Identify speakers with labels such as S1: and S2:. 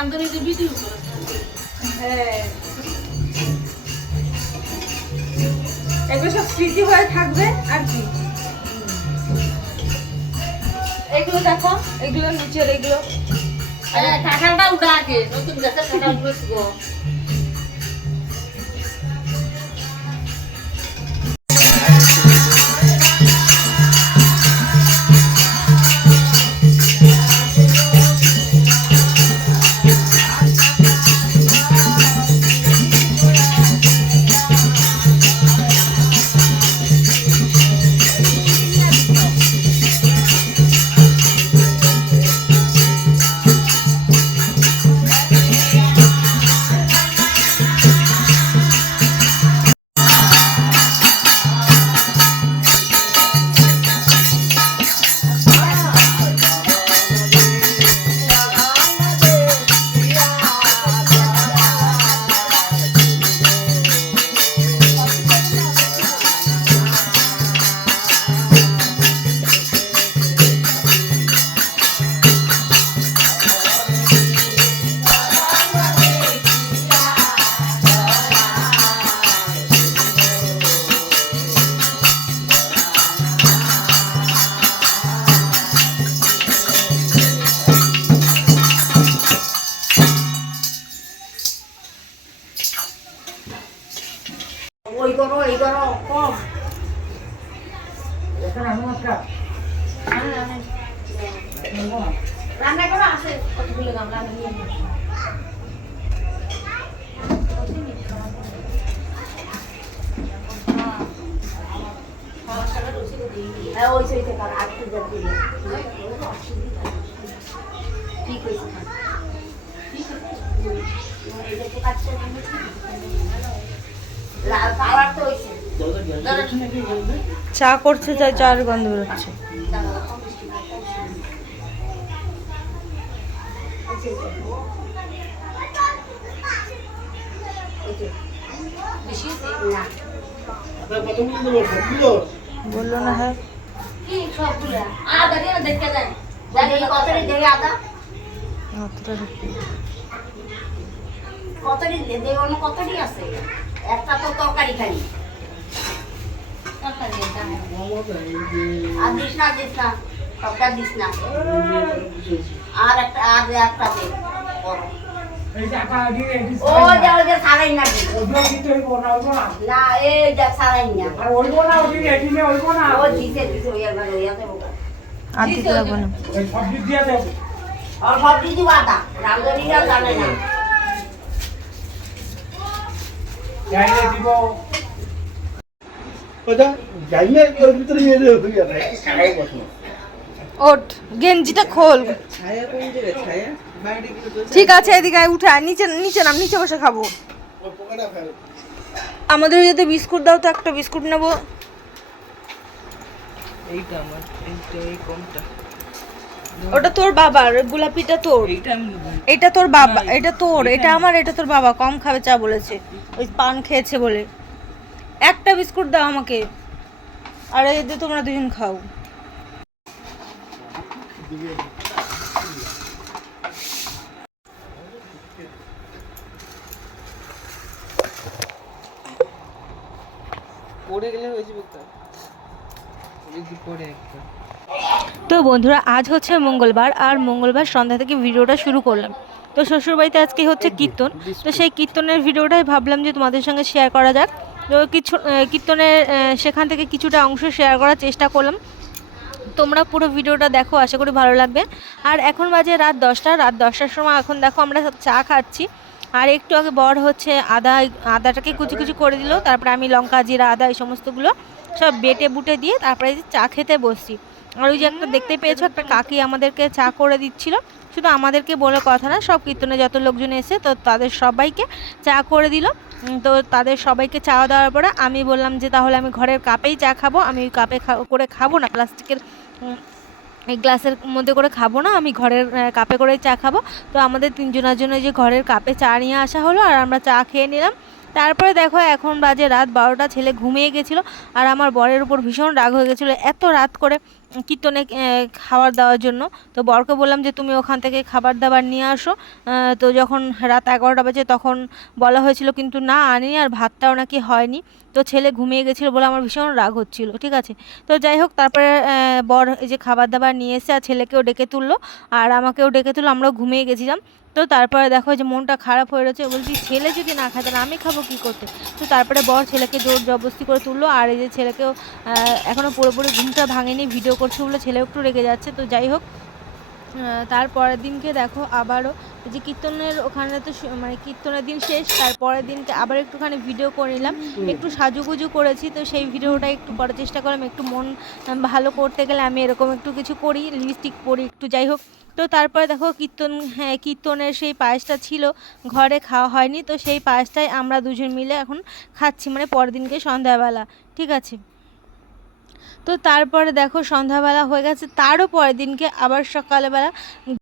S1: রান্ধনি যে ভিডিও
S2: হ্যাঁ। এগুলো সব স্মৃতি হয়ে থাকবে আর কি? এগুলো দেখো এগুলো নিচের এগুলো।
S1: হ্যাঁ কাঁঠালটা উঠা আগে নতুন গাছের কাঁঠাল বসবো
S3: ওই
S1: রান্না করা আছে কতগুলো গামলা আমি নিয়ে
S3: ঠিক হয়েছে তো হয়েছে
S2: চা করছে তাই চার গন্ধ বেরোচ্ছে। বলল না হ্যাঁ।
S3: কতটি কতটি আছে? একটা তো তরকারি
S1: এটা।
S3: আর দিস না দিস না দিস না। আর একটা আর একটা দে ও যা ওই যে সারাই না না এই যা সারাই না। ও দিছে দিছে ওই একবার ওই আছে
S2: আর দিতে লাগবে না।
S3: আর সব দিদি বাদা রামদনিরা জানে না।
S2: ওঠ গেঞ্জিটা খোল। ঠিক আছে এদিকে উঠে। নিচে নিচে নাম নিচে বসে খাব। আমাদের যদি বিস্কুট দাও তো একটা বিস্কুট নেব।
S4: এইটা আমার এইটা এই কমটা।
S2: ওটা তোর বাবার গোলাপিটা তোর। এটা তোর বাবা এটা তোর এটা আমার এটা তোর বাবা কম খাবে চা বলেছে। ওই পান খেয়েছে বলে। একটা বিস্কুট দাও আমাকে। আর এদের তোমরা দুজন খাও।
S4: পড়ে গেলে হয়ে যদি পড়ে একটা।
S2: তো বন্ধুরা আজ হচ্ছে মঙ্গলবার আর মঙ্গলবার সন্ধ্যা থেকে ভিডিওটা শুরু করলাম। তো শ্বশুরবাড়িতে আজকে হচ্ছে কীর্তন। তো সেই কীর্তনের ভিডিওটাই ভাবলাম যে তোমাদের সঙ্গে শেয়ার করা যাক। তো কিছু কীর্তনের সেখান থেকে কিছুটা অংশ শেয়ার করার চেষ্টা করলাম। তোমরা পুরো ভিডিওটা দেখো আশা করি ভালো লাগবে। আর এখন বাজে রাত দশটা রাত দশটার সময় এখন দেখো আমরা চা খাচ্ছি। আর একটু আগে বড় হচ্ছে আদা আদাটাকে কুচি কুচি করে দিল। তারপরে আমি লঙ্কা জিরা আদা এই সমস্তগুলো সব বেটে বুটে দিয়ে তারপরে চা খেতে বসছি। আর ওই যে একটা দেখতে পেয়েছ, একটা কাকি আমাদেরকে চা করে দিচ্ছিল। শুধু আমাদেরকে বলে কথা না, সব কীর্তনে যত লোকজন এসে তো তাদের সবাইকে চা করে দিল। তো তাদের সবাইকে চা দেওয়ার পরে আমি বললাম যে, তাহলে আমি ঘরের কাপেই চা খাব, আমি ওই কাপে করে খাব না, প্লাস্টিকের এই গ্লাসের মধ্যে করে খাব না, আমি ঘরের কাপে করেই চা খাব। তো আমাদের তিনজনের জন্য যে ঘরের কাপে চা নিয়ে আসা হলো, আর আমরা চা খেয়ে নিলাম। তারপরে দেখো এখন বাজে রাত, বারোটা, ছেলে ঘুমিয়ে গেছিল, আর আমার বরের উপর ভীষণ রাগ হয়ে গেছিল, এত রাত করে কীর্তনে খাবার দেওয়ার জন্য। তো বরকে বললাম যে, তুমি ওখান থেকে খাবার দাবার নিয়ে আসো। তো যখন রাত এগারোটা বাজে তখন বলা হয়েছিল, কিন্তু না আনি আর ভাতটাও নাকি হয়নি। তো ছেলে ঘুমিয়ে গেছিল বলে আমার ভীষণ রাগ হচ্ছিল, ঠিক আছে? তো যাই হোক, তারপরে বর এই যে খাবার দাবার নিয়ে এসে আর ছেলেকেও ডেকে তুললো। আর আমাকেও ডেকে তুললো, আমরাও ঘুমিয়ে গেছিলাম। তো তারপরে দেখো যে মনটা খারাপ হয়ে রয়েছে, বলছি, ছেলে যদি না খায়, তাহলে আমি খাব কী করতে? তো তারপরে বর ছেলেকে জোর জবরদস্তি করে তুললো। আর এই যে ছেলেকেও এখনও পুরোপুরি ঘুমটা ভাঙেনি, ভিডিও করছে বলে ছেলেও একটু রেগে যাচ্ছে তো যাই হোক তারপরের দিনকে দেখো আবারও যে কীর্তনের ওখানে তো মানে কীর্তনের দিন শেষ তারপরের দিনকে আবার একটুখানি ভিডিও করে নিলাম। একটু সাজুগুজু করেছি তো সেই ভিডিওটা একটু করার চেষ্টা করলাম একটু মন ভালো করতে গেলে আমি এরকম একটু কিছু করি লিপস্টিক পরি একটু যাই হোক। তো তারপরে দেখো কীর্তন হ্যাঁ কীর্তনের সেই পায়েসটা ছিল ঘরে খাওয়া হয়নি তো সেই পায়েসটাই আমরা দুজন মিলে এখন খাচ্ছি মানে পরের দিনকে সন্ধ্যাবেলা ঠিক আছে? তো তারপরে দেখো সন্ধ্যাবেলা হয়ে গেছে তারও পরের দিনকে আবার সকালবেলা